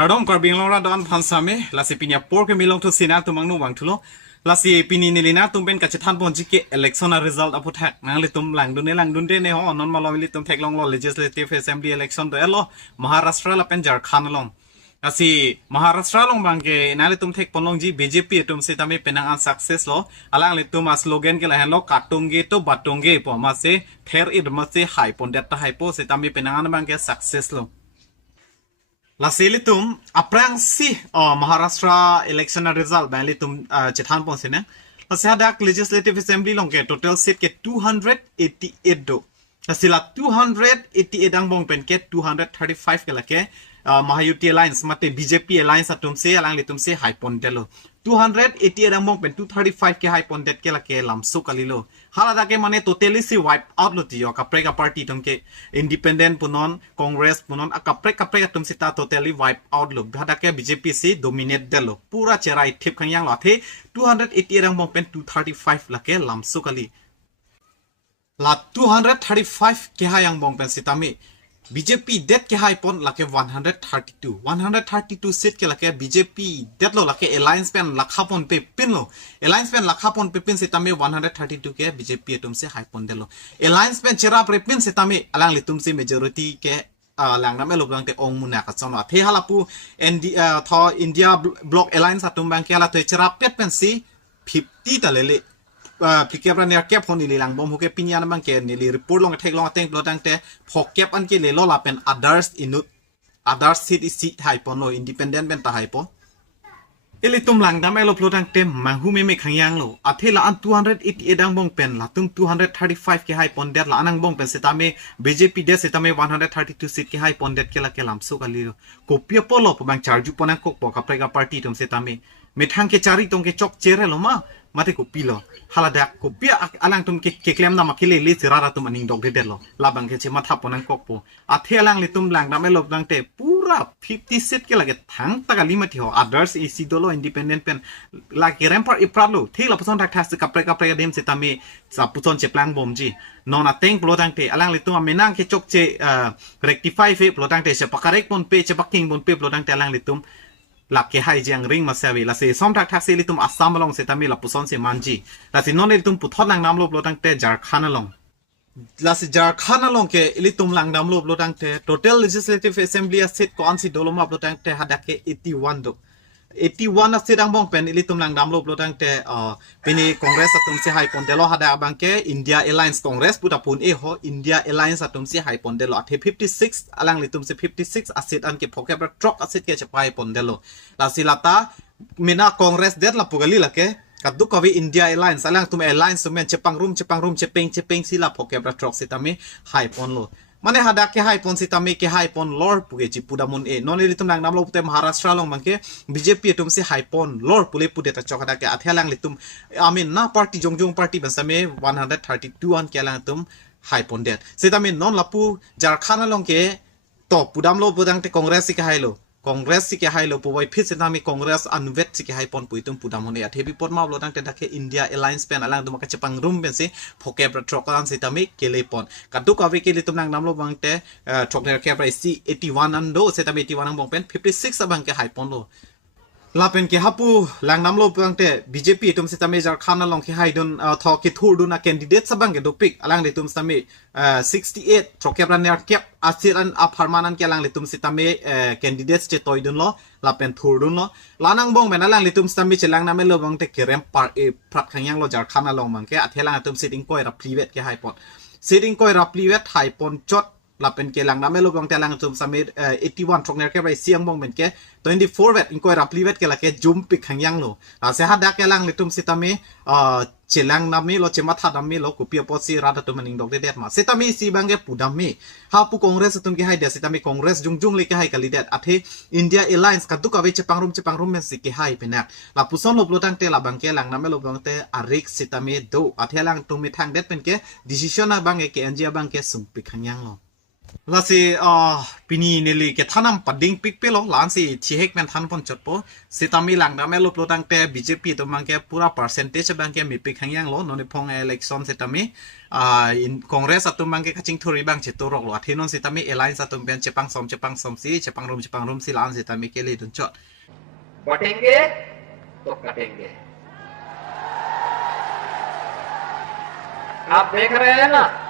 กระดมกระบิงลงระดอนพันสามีลาสิปิญญาปอร์ก็มีลงทุนสินะตุมังนูวังทุลลาสิปินีนิลินะตุมเป็นกัจจิทันปนจิเกะ election result อพุทธะนั่งลิตุมหลังดุนเดในห้องนนมาลองลิตุมเทคลองลอ legislative assembly election ตัวเอลมหาราชตราละเป็นจาร์คันลงลาสิมหาราชตราลงบางเกนั่งลิตุมเทคปนลงจี BJP ตุมสิตามีเป็นนางอัน success ลอลังลิตุมมาสโลแกนเกลเห็นลอกัดตงเกโตบัดตงเกปอมาเซเทอร์อิดมาเซไฮปนเดตตาไฮปอสิตามีเป็นนางอันบางเก success ลงลาสิลิตุมอัปรังซีมหาราชตรา election result บางลิตุมจิทันปนสินะลาสิฮาดัก legislative assembly ลงเก total seat เก288 do ลาสิละ288ดังบงเป็นเก235เกละเกมหายุติ alliance มาเต BJP alliance ตุมเซอลังลิตุมเซไฮปอนเดโล288ดังบงเป็น235เกไฮปอนเดตเกละเกลำสุกะลิโลฮาลาดาเกมันเน totally si wipe out ลุติโยกับเปรกปาร์ตี้ตุมเก independent ปุนน congress ปุนนกับเปรกตุมสิตา totally wipe out ลุฮาดาเก BJP ซี dominate เดโลปูระเจรายทิพขังยังหลอเท288ดังบงเป็น235ละเกลำสุกะลิละ235เกไฮยังบงเป็นสิตามีBJP det ke hai pon lake 132 seat ke lake BJP det lo lake alliance pen lakha pon pe pin lo alliance pen lakha pon pe pin setame 132 ke BJP tum se hai pon delo alliance pen chera pre pin setame alang litum se majority ke lang na me lo bang te ong muna ka chon la the halapu tho India block alliance atum bang ke la te chera pet pen si 50 ta leleพิเก็บเนี่ยเก็บคนนี่หลังบ่มหูเก็บปิญญาณบางเกณฑ์นี่รีพอร์ตลงเทคลงเต็งปลดตั้งแต่พอเก็บอันเกณฑ์เลยล้อละเป็น others inut others city ไฮปอนโล independent เป็นตาไฮปอนเอลิตุมหลังทำให้เราปลดตั้งเต็มมาหูไม่ขังยังโลอาทิตย์ละอัน288ดังบ่งเป็นละตุ้ม235เกไฮปอนเด็ดละอันนังบ่งเป็นเซตามี BJP เด็ดเซตามี132 seat เกไฮปอนเด็ดเกละเกลำสุกันลีโลกูเปียปอลปบางชาร์จูปนังกปกับเปรกปาร์ตี้ตุมเซตามีเมทังเกจาริตงเกจอกเจเรลมามาที่กูปีโลฮาลาดักกูปีอลังตุมเกเคลมนามาคิเลลิสิราราตุมันนิงดอกเด็ดโลลาบังเกเชมาทับปนังกปอาทิตย์ลังลิตุมหลังทำให้เราดังเตะปูระ50 seat เกละเกทั้งตะกลิมาที่หัว others isi dolo independent เป็นลาเกเรมพาร์อีพราโลที่เราพูดถึงทักทัศกับเปรกเดมเซตามีสับพูดถึงเจ็บลังบ่มจีนอนเต็งปลดตั้งเตะอลังลิตุมเมนังเกจอกเจrectify เฟปลดตั้งเตะเชปักการ์เรกบนเปเชปักคิงบนเปปลดตั้งเตะอลังลิตุมหลักเกี่ยให้ยังริงมาเซวิลาสิสมทักทักสิลิตุมอัสสามลงเซตามีลาปุซอนเซมันจีลาสินนลิตุมปุทอดลังน้ำลบลตั้งแต่จาร์คานลงลาสิจาร์คานลงเกลิตุมลังน้ำลบลตั้งแต่ total legislative assembly สิทธิ์ก่อนสิโดลมาลตั้งแต่ฮัดดักเก81ด81นักเสียดังบ้องเป็นลิตุมลังดำลบลตั้งแต่เป็นคอนเกรสตุมเสียหายปนเดลฮัดดักบังเกอินเดีย alliance คอนเกรสปุตตะพูนฮออินเดีย alliance ตุมเสียหายปนเดลที่56อลังลิตุมเสีย56อาเซตอันเก็บพอแค่ประทรอกอาเซตเกจะไปปนเดลลาสิลาตามินาคอนเกรสเด็ดละปุกลิละเกกัดดุกวิอินเดีย alliance อลังตุม alliance ตุมเชปังรุมเชปิงสิละพอแค่ประทรอกสิตามีหายปนโลมันเนี่ยฮัดดักเกไฮปอนสิตามีเกไฮปอนลอร์ปุเกจิปูดามุนนอนลิตุมลังน้ำลบเต็มมหาราชตราลงบังเก BJP ตุมสิไฮปอนลอร์ปุเลปุเดตจอกฮัดดักเกอัธยาลังลิตุมอามินนาปาร์ตี้จงปาร์ตี้เป็นสมัย132อันเกลังตุมไฮปอนเดตสิตามีนอนลับปูจาร์คานาลงเกตอปูดามลบปูดังเตคอนเกรสสิเกไฮโลคอนเกรสสิเกไฮโลปูไว้พิษสิตามีคอนเกรสอันเวทสิเกไฮปอนปุยตุมปูดามุนอัธยาพิปอดมาบลดังเตดักเกอินเดีย alliance เป็นอลังตุมกเชปังรุมเป็นสิพอแกประทรกันสิตามีเกเลปอนกัดดุกวิเกลิตุมลังน้ำลบบังเตทอกเนอร์แกไปสิ81อันโดสิตามี81อันบงเป็น56บังเกไฮปอนโลลาเป็นเกฮับปูหลังน้ำลบบังเต BJP ตุมสิตามีจาร์คานาลงเกไฮดนทอกิทูดูนักแคนดิเดตสบังเกดูปิกอลังลิตุมสิตามี68ทอกเก็บรันเนอร์เก็บอาศิรันอัพฮาร์มานันเกลังลิตุมสิตามีแคนดิเดตเจตอยดุนโลลาเป็นทูดุนโลลานังบงเป็นอลังลิตุมสิตามีเชลังน้ำไม่ลบบังเตเกเรมปาร์พรัดขังยังโลจาร์คานาลงบังเกอัธยาลังลิตุมสิติงโกยรับพลีเวตเกไฮปอนสิติงโกยรับพลีเวตไฮปอนจดลาเป็นเกลังน้ำไม่ลบบังเตลังตุมสมัย81ทอกเนอร์เก็บไปเสียงบงเป็นเก24เวตอิงโกยรับพลีเวตเกลังเกจุ่มปิกขังยังโลลาเสียหัดดักเกลังลิตุมสิตามีเชลังน้ำมีโลเชมาทัดน้ำมีโลกุเปียปอซีราดตุมันอิงดอกเด็ดมาสิตามีสีบังเกปูดามีฮาปูคอนเกรสตุมเกไฮเดสิตามีคอนเกรสจุงเลยเกไฮกัลิเดตอาทิอินเดีย alliance กัดตุกวิเชปังรุมเป็นสิเกไฮเป็นนักลาปุซอนลบลตั้งเตลาบังเกลังน้ำไม่ลบบังเตอาริกสิตามีดูอาทิลังตุมมีทางเด็ดเป็นเก decision นะบังเกเอ็นจีบังเกสุ่มปิกขังยังโล la si pini neli ke thanam pading pik pe lo lan si chihek men than pon chotpo sitami lang da me lo plo dang te BJP to mang ke pura percentage bang ke mi pik hangyang lo noni phong election sitami in congress atum mang ke kaching thori bang che to rok lo athinon sitami alliance atum ben chepang som si chepang rom si lan sitami ke le dun chot बटेंगे तो कटेंगे आप देख रहे हैं ना